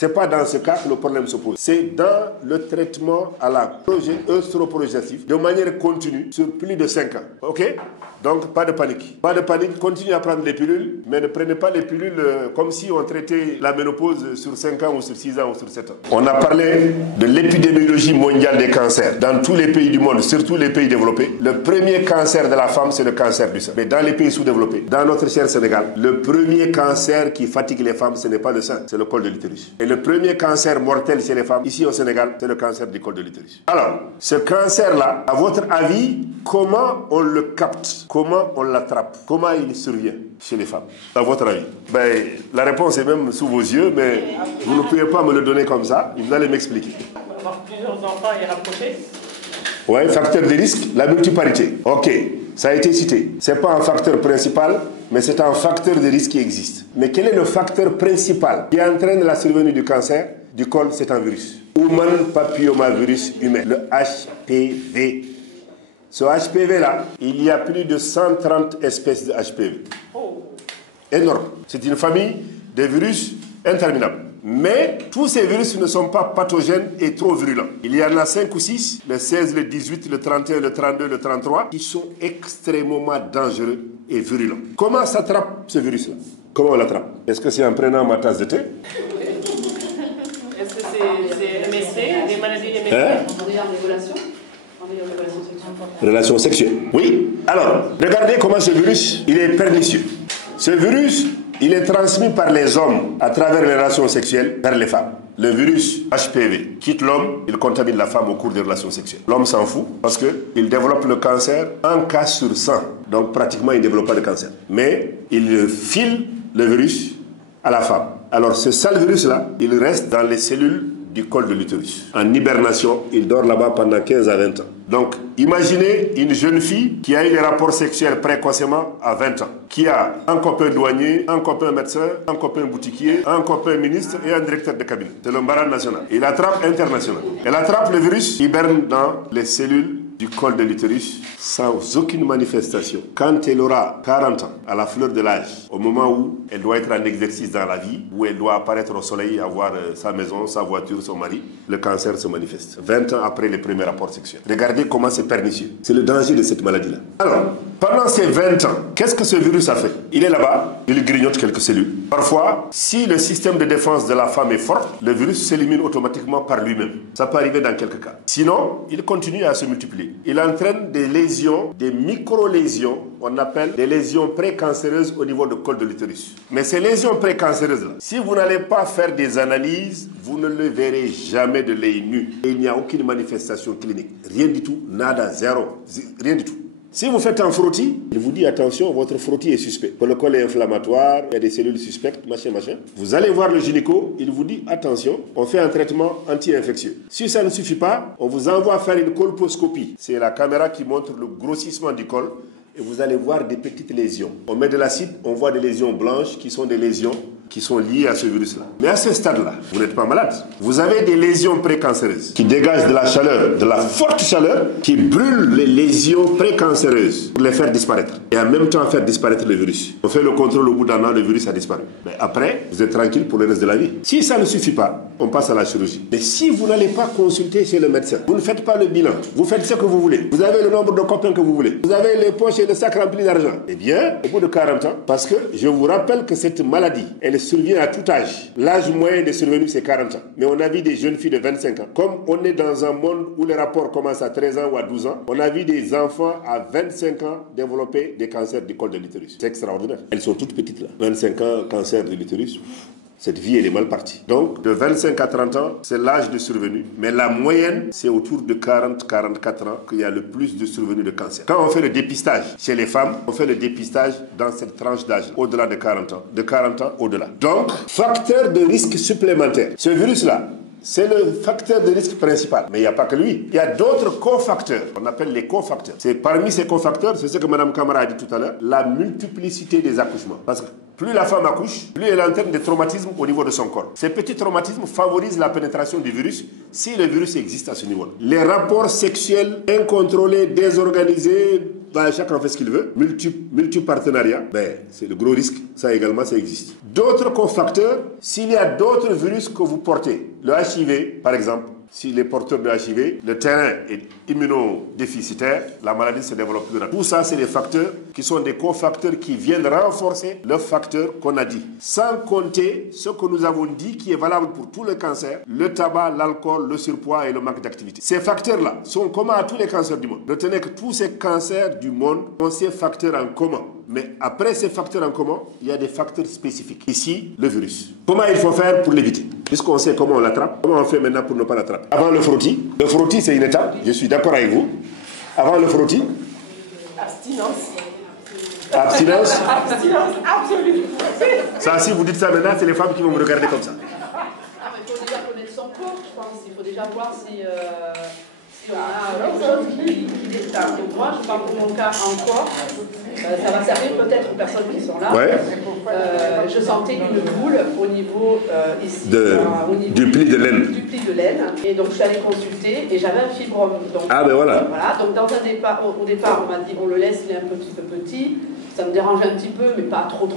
C'est pas dans ce cas que le problème se pose. C'est dans le traitement à la projet œstroprogestif de manière continue sur plus de 5 ans. Ok? Donc, pas de panique. Pas de panique, continuez à prendre les pilules, mais ne prenez pas les pilules comme si on traitait la ménopause sur 5 ans ou sur 6 ans ou sur 7 ans. On a parlé de l'épidémiologie mondiale des cancers. Dans tous les pays du monde, surtout les pays développés, le premier cancer de la femme, c'est le cancer du sein. Mais dans les pays sous-développés, dans notre cher Sénégal, le premier cancer qui fatigue les femmes, ce n'est pas le sein, c'est le col de l'utérus. Et le premier cancer mortel chez les femmes, ici au Sénégal, c'est le cancer du col de l'utérus. Alors, ce cancer-là, à votre avis, comment on le capte? Comment on l'attrape? Comment il survient chez les femmes? À votre avis? Ben, la réponse est même sous vos yeux, mais vous ne pouvez pas me le donner comme ça. Vous allez m'expliquer. Avoir plusieurs enfants et rapprochés. Oui, facteur de risque, la multiparité. Ok, ça a été cité. Ce n'est pas un facteur principal, mais c'est un facteur de risque qui existe. Mais quel est le facteur principal qui entraîne la survenue du cancer du col? C'est un virus. Human papillomavirus humain, le HPV. Ce HPV-là, il y a plus de 130 espèces de HPV. Énorme. C'est une famille de virus interminables. Mais tous ces virus ne sont pas pathogènes et trop virulents. Il y en a 5 ou 6, le 16, le 18, le 31, le 32, le 33, qui sont extrêmement dangereux et virulents. Comment s'attrape ce virus-là? Comment on l'attrape? Est-ce que c'est en prenant ma tasse de thé? Est-ce que c'est MSC, des maladies MSC? On regarde les relations. Relations sexuelles. Oui. Alors, regardez comment ce virus, il est pernicieux. Ce virus, il est transmis par les hommes à travers les relations sexuelles vers les femmes. Le virus HPV quitte l'homme, il contamine la femme au cours des relations sexuelles. L'homme s'en fout parce qu'il développe le cancer un cas sur 100. Donc pratiquement, il ne développe pas de cancer. Mais il file le virus à la femme. Alors ce sale virus-là, il reste dans les cellules du col de l'utérus. En hibernation, il dort là-bas pendant 15 à 20 ans. Donc, imaginez une jeune fille qui a eu des rapports sexuels précocement à 20 ans, qui a un copain douanier, un copain médecin, un copain boutiquier, un copain ministre et un directeur de cabinet. C'est l'embarras national. Il attrape international. Elle attrape le virus, hiberne dans les cellules du col de l'utérus sans aucune manifestation. Quand elle aura 40 ans, à la fleur de l'âge, au moment où elle doit être en exercice dans la vie, où elle doit apparaître au soleil, avoir sa maison, sa voiture, son mari, le cancer se manifeste. 20 ans après les premiers rapports sexuels. Regardez comment c'est pernicieux. C'est le danger de cette maladie-là. Alors, pendant ces 20 ans, qu'est-ce que ce virus a fait? Il est là-bas, il grignote quelques cellules. Parfois, si le système de défense de la femme est fort, le virus s'élimine automatiquement par lui-même. Ça peut arriver dans quelques cas. Sinon, il continue à se multiplier. Il entraîne des lésions, des micro-lésions, on appelle des lésions précancéreuses au niveau du col de l'utérus. Mais ces lésions précancéreuses-là, si vous n'allez pas faire des analyses, vous ne le verrez jamais de l'œil nu. Et il n'y a aucune manifestation clinique. Rien du tout, nada, zéro, rien du tout. Si vous faites un frottis, il vous dit attention, votre frottis est suspect. Le col est inflammatoire, il y a des cellules suspectes, machin. Vous allez voir le gynéco, il vous dit attention, on fait un traitement anti-infectieux. Si ça ne suffit pas, on vous envoie faire une colposcopie. C'est la caméra qui montre le grossissement du col et vous allez voir des petites lésions. On met de l'acide, on voit des lésions blanches qui sont des lésions qui sont liées à ce virus-là. Mais à ce stade-là, vous n'êtes pas malade. Vous avez des lésions précancéreuses qui dégagent de la chaleur, de la forte chaleur, qui brûlent les lésions précancéreuses pour les faire disparaître. Et en même temps faire disparaître le virus. On fait le contrôle au bout d'un an, le virus a disparu. Mais après, vous êtes tranquille pour le reste de la vie. Si ça ne suffit pas, on passe à la chirurgie. Mais si vous n'allez pas consulter chez le médecin, vous ne faites pas le bilan, vous faites ce que vous voulez, vous avez le nombre de copains que vous voulez, vous avez les poches et le sac rempli d'argent, eh bien, au bout de 40 ans, parce que je vous rappelle que cette maladie, elle survient à tout âge. L'âge moyen de survenue, c'est 40 ans. Mais on a vu des jeunes filles de 25 ans. Comme on est dans un monde où les rapports commencent à 13 ans ou à 12 ans, on a vu des enfants à 25 ans développer des cancers du col de l'utérus. C'est extraordinaire. Elles sont toutes petites là. 25 ans, cancer de l'utérus. Cette vie, elle est mal partie. Donc, de 25 à 30 ans, c'est l'âge de survenue. Mais la moyenne, c'est autour de 40-44 ans qu'il y a le plus de survenue de cancer. Quand on fait le dépistage chez les femmes, on fait le dépistage dans cette tranche d'âge, au-delà de 40 ans. De 40 ans, au-delà. Donc, facteur de risque supplémentaire. Ce virus-là, c'est le facteur de risque principal. Mais il n'y a pas que lui. Il y a d'autres cofacteurs. On appelle les cofacteurs. C'est parmi ces cofacteurs, c'est ce que Mme Camara a dit tout à l'heure, la multiplicité des accouchements. Parce que plus la femme accouche, plus elle entraîne des traumatismes au niveau de son corps. Ces petits traumatismes favorisent la pénétration du virus si le virus existe à ce niveau-là. Les rapports sexuels incontrôlés, désorganisés, bah, chacun fait ce qu'il veut, multipartenariat, ben, c'est le gros risque, ça également, ça existe. D'autres cofacteurs, s'il y a d'autres virus que vous portez, le HIV, par exemple, si les porteurs de HIV, le terrain est immunodéficitaire, la maladie se développe plus rapidement. Tout ça, c'est des facteurs qui sont des cofacteurs qui viennent renforcer le facteur qu'on a dit. Sans compter ce que nous avons dit qui est valable pour tous les cancers, le tabac, l'alcool, le surpoids et le manque d'activité. Ces facteurs-là sont communs à tous les cancers du monde. Retenez que tous ces cancers du monde ont ces facteurs en commun. Mais après ces facteurs en commun, il y a des facteurs spécifiques. Ici, le virus. Comment il faut faire pour l'éviter? Puisqu'on sait comment on l'attrape, comment on fait maintenant pour ne pas l'attraper? Avant le frottis, c'est une étape, je suis d'accord avec vous. Avant le frottis, Abstinence. Abstinence. Abstinence, absolue. Ça, si vous dites ça maintenant, c'est les femmes qui vont me regarder comme ça. Ah, mais il faut déjà connaître son corps, je pense. Il faut déjà voir si on a quelque chose qui détend. Donc moi, je parle pour mon cas encore. Ça va servir peut-être aux personnes qui sont là. Ouais. Je sentais une boule au niveau ici. Au niveau du pli de laine. Du pli de laine. Et donc je suis allée consulter et j'avais un fibrome. Donc, ah ben voilà. Voilà. Donc au départ, on m'a dit on le laisse, il est un petit peu petit. Ça me dérangeait un petit peu, mais pas trop.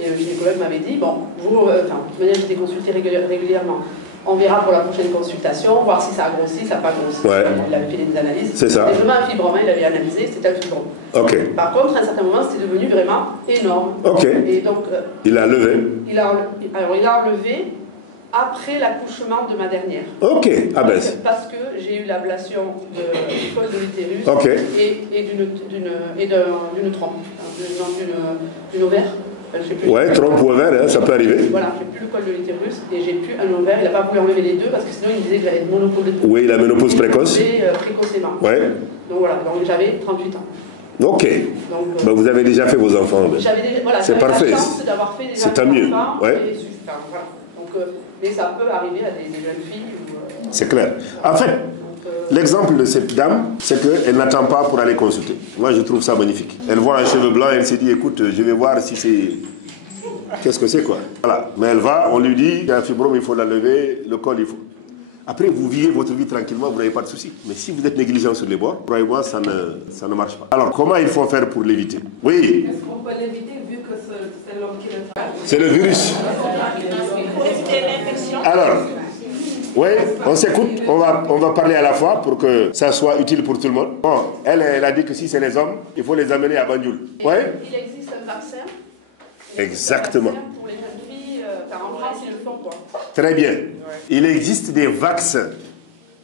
Et le gynécologue m'avait dit, bon, de toute manière, j'étais consultée régulièrement. On verra pour la prochaine consultation, voir si ça a grossi, ça n'a pas grossi. Ouais. Il avait fait des analyses. C'est ça. C'était vraiment un fibrome, il avait analysé, c'était un fibrome. Ok. Par contre, à un certain moment, c'était devenu vraiment énorme. Ok. Et donc, il a levé. Il a enlevé après l'accouchement de ma dernière. Ok. Ah ben. Parce que j'ai eu l'ablation du col de l'utérus okay. et d'une trompe, d'une ovaire. Ouais, trompe ou ovaire, hein, ça peut arriver. Voilà, j'ai plus le col de l'utérus et j'ai plus un ovaire. Il n'a pas voulu enlever les deux parce que sinon il me disait que j'avais une ménopause. Oui, la ménopause précoce. Précocement. Ouais. Donc voilà, donc j'avais 38 ans. Ok. Donc, ben, vous avez déjà fait vos enfants. Voilà, c'est parfait. La chance d'avoir fait déjà c'est tant mieux. Ouais. Voilà. Donc, mais ça peut arriver à des jeunes filles. C'est clair. En fait, l'exemple de cette dame, c'est qu'elle n'attend pas pour aller consulter. Moi, je trouve ça magnifique. Elle voit un cheveu blanc, elle s'est dit, écoute, je vais voir si c'est... Qu'est-ce que c'est, quoi? Voilà. Mais elle va, on lui dit, il y a un fibrome, il faut la lever, le col, il faut... Après, vous vivez votre vie tranquillement, vous n'avez pas de soucis. Mais si vous êtes négligent sur les bords, croyez-moi, ça ne marche pas. Alors, comment il faut faire pour l'éviter? Oui. Est-ce qu'on peut l'éviter vu que c'est l'homme qui le fait? C'est le virus. Alors... Oui, on s'écoute, on va parler à la fois pour que ça soit utile pour tout le monde. Bon, elle a dit que si c'est les hommes, il faut les amener à Banjul. Oui. Il existe un vaccin. Exactement. Pour les jeunes filles, en France, ils le font quoi. Très bien. Il existe des vaccins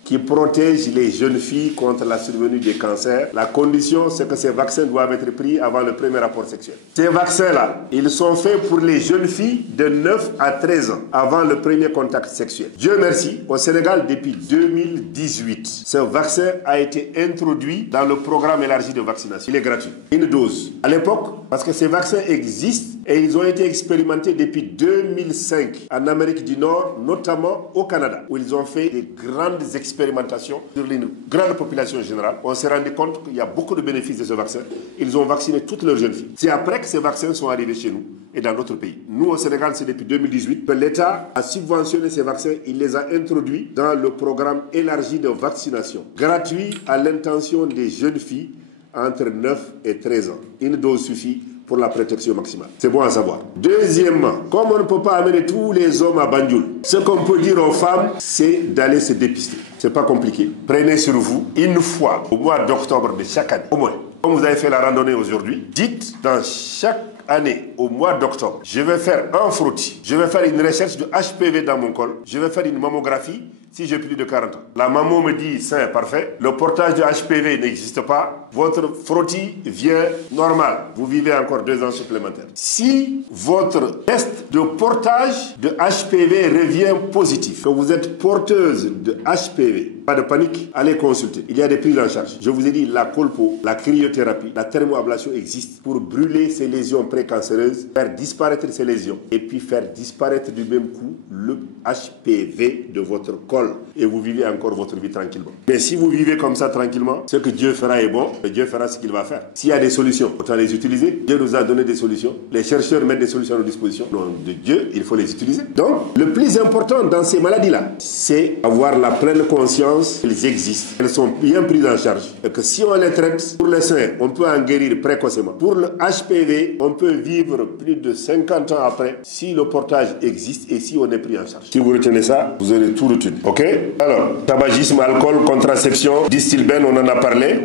qui protègent les jeunes filles contre la survenue des cancers. La condition, c'est que ces vaccins doivent être pris avant le premier rapport sexuel. Ces vaccins-là, ils sont faits pour les jeunes filles de 9 à 13 ans, avant le premier contact sexuel. Dieu merci, au Sénégal, depuis 2018, ce vaccin a été introduit dans le programme élargi de vaccination. Il est gratuit. Une dose. À l'époque, parce que ces vaccins existent, et ils ont été expérimentés depuis 2005 en Amérique du Nord, notamment au Canada, où ils ont fait des grandes expérimentations sur une grande population générale. On s'est rendu compte qu'il y a beaucoup de bénéfices de ce vaccin. Ils ont vacciné toutes leurs jeunes filles. C'est après que ces vaccins sont arrivés chez nous et dans d'autres pays. Nous, au Sénégal, c'est depuis 2018 que l'État a subventionné ces vaccins. Il les a introduits dans le programme élargi de vaccination, gratuit à l'intention des jeunes filles entre 9 et 13 ans. Une dose suffit pour la protection maximale. C'est bon à savoir. Deuxièmement, comme on ne peut pas amener tous les hommes à Banjul, ce qu'on peut dire aux femmes, c'est d'aller se dépister. C'est pas compliqué. Prenez sur vous une fois au mois d'octobre de chaque année, au moins. Comme vous avez fait la randonnée aujourd'hui, dites dans chaque année, au mois d'octobre, je vais faire un frottis, je vais faire une recherche de HPV dans mon col, je vais faire une mammographie si j'ai plus de 40 ans. La maman me dit c'est parfait, le portage de HPV n'existe pas, votre frottis vient normal, vous vivez encore 2 ans supplémentaires. Si votre test de portage de HPV revient positif, que vous êtes porteuse de HPV, pas de panique, allez consulter. Il y a des prises en charge. Je vous ai dit, la colpo, la cryothérapie, la thermoablation existe pour brûler ces lésions précancéreuses, faire disparaître ces lésions et puis faire disparaître du même coup le HPV de votre col. Et vous vivez encore votre vie tranquillement. Mais si vous vivez comme ça tranquillement, ce que Dieu fera est bon, et Dieu fera ce qu'il va faire. S'il y a des solutions, autant les utiliser. Dieu nous a donné des solutions. Les chercheurs mettent des solutions à nos dispositions. Au nom de Dieu, il faut les utiliser. Donc, le plus important dans ces maladies-là, c'est avoir la pleine conscience pense qu'elles existent, elles sont bien prises en charge et que si on les traite, pour le sein, on peut en guérir précocement. Pour le HPV, on peut vivre plus de 50 ans après si le portage existe et si on est pris en charge. Si vous retenez ça, vous aurez tout retenu. Ok? Alors, tabagisme, alcool, contraception, distilbène, on en a parlé.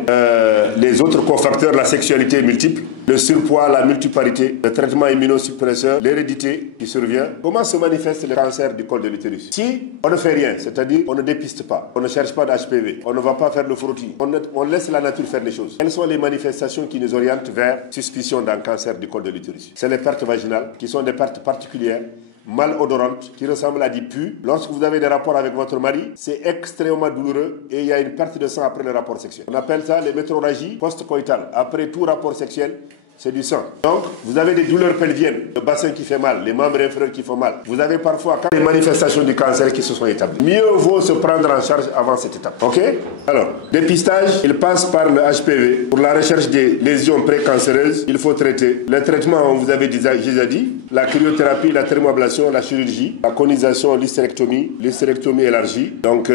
Les autres cofacteurs, la sexualité multiple, le surpoids, la multiparité, le traitement immunosuppresseur, l'hérédité qui survient. Comment se manifeste le cancer du col de l'utérus? Si on ne fait rien, c'est-à-dire on ne dépiste pas, on ne cherche pas d'HPV, on ne va pas faire le frottis, on laisse la nature faire les choses. Quelles sont les manifestations qui nous orientent vers suspicion d'un cancer du col de l'utérus? C'est les pertes vaginales, qui sont des pertes particulières, malodorantes, qui ressemblent à des pus. Lorsque vous avez des rapports avec votre mari, c'est extrêmement douloureux et il y a une perte de sang après le rapport sexuel. On appelle ça les métrorragies post-coïtales. Après tout rapport sexuel, c'est du sang. Donc, vous avez des douleurs pelviennes, le bassin qui fait mal, les membres inférieurs qui font mal. Vous avez parfois des manifestations du cancer qui se sont établies. Mieux vaut se prendre en charge avant cette étape. Ok? Alors, dépistage, il passe par le HPV. Pour la recherche des lésions précancéreuses, il faut traiter. Le traitement, on vous avait déjà dit, la cryothérapie, la thermoablation, la chirurgie, la conisation, l'hystérectomie élargie, donc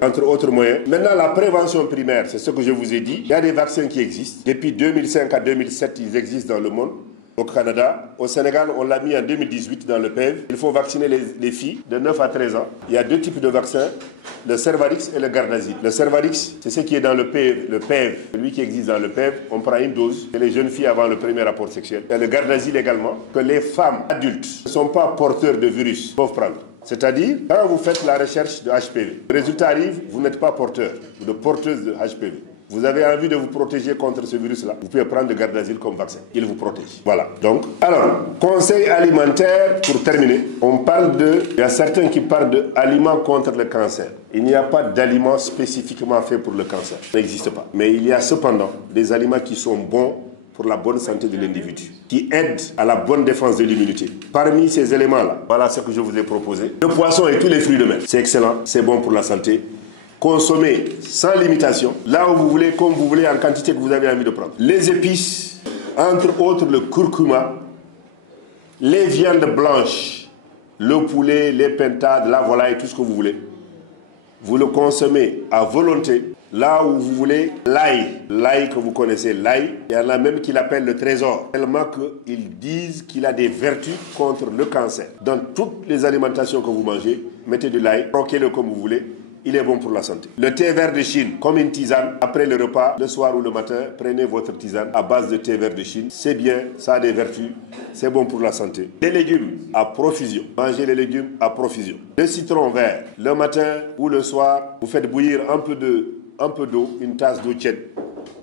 entre autres moyens. Maintenant, la prévention primaire, c'est ce que je vous ai dit. Il y a des vaccins qui existent. Depuis 2005 à 2007, ils existent dans le monde. Au Canada, au Sénégal, on l'a mis en 2018 dans le PEV. Il faut vacciner les filles de 9 à 13 ans. Il y a deux types de vaccins, le Cervarix et le Gardasil. Le Cervarix, c'est ce qui est dans le PEV, celui qui existe dans le PEV. On prend une dose chez les jeunes filles avant le premier rapport sexuel. Et le Gardasil également, que les femmes adultes ne sont pas porteurs de virus, peuvent prendre. C'est-à-dire, quand vous faites la recherche de HPV, le résultat arrive, vous n'êtes pas porteur ou de porteuse de HPV. Vous avez envie de vous protéger contre ce virus-là, vous pouvez prendre le Gardasil comme vaccin. Il vous protège. Voilà. Donc, alors, conseil alimentaire, pour terminer, il y a certains qui parlent d'aliments contre le cancer. Il n'y a pas d'aliments spécifiquement faits pour le cancer. Ça n'existe pas. Mais il y a cependant des aliments qui sont bons pour la bonne santé de l'individu, qui aident à la bonne défense de l'immunité. Parmi ces éléments-là, voilà ce que je vous ai proposé. Le poisson et tous les fruits de mer. C'est excellent, c'est bon pour la santé. Consommez sans limitation, là où vous voulez, comme vous voulez, en quantité que vous avez envie de prendre. Les épices, entre autres le curcuma, les viandes blanches, le poulet, les pintades, la volaille, tout ce que vous voulez. Vous le consommez à volonté, là où vous voulez. L'ail que vous connaissez, l'ail, il y en a même qui l'appellent le trésor, tellement qu'ils disent qu'il a des vertus contre le cancer. Dans toutes les alimentations que vous mangez, mettez de l'ail, croquez-le comme vous voulez. Il est bon pour la santé. Le thé vert de Chine, comme une tisane, après le repas, le soir ou le matin, prenez votre tisane à base de thé vert de Chine. C'est bien, ça a des vertus, c'est bon pour la santé. Les légumes à profusion. Mangez les légumes à profusion. Le citron vert, le matin ou le soir, vous faites bouillir un peu d'eau, une tasse d'eau tiède.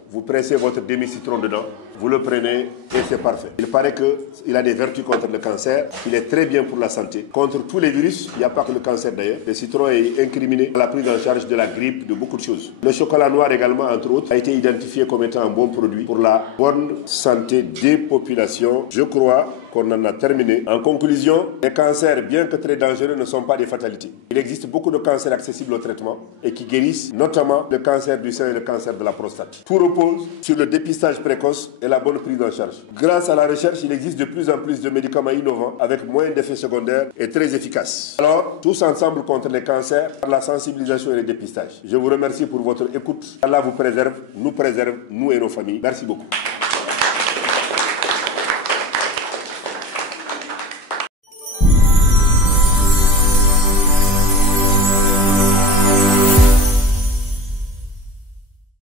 Vous pressez votre demi-citron dedans, vous le prenez et c'est parfait. Il paraît qu'il a des vertus contre le cancer, il est très bien pour la santé. Contre tous les virus, il n'y a pas que le cancer d'ailleurs. Le citron est incriminé à la prise en charge de la grippe, de beaucoup de choses. Le chocolat noir également, entre autres, a été identifié comme étant un bon produit pour la bonne santé des populations. Je crois qu'on en a terminé. En conclusion, les cancers, bien que très dangereux, ne sont pas des fatalités. Il existe beaucoup de cancers accessibles au traitement et qui guérissent, notamment le cancer du sein et le cancer de la prostate. Tout repose sur le dépistage précoce et la bonne prise en charge. Grâce à la recherche, il existe de plus en plus de médicaments innovants avec moins d'effets secondaires et très efficaces. Alors, tous ensemble contre les cancers, par la sensibilisation et le dépistage. Je vous remercie pour votre écoute. Allah vous préserve, nous et nos familles. Merci beaucoup.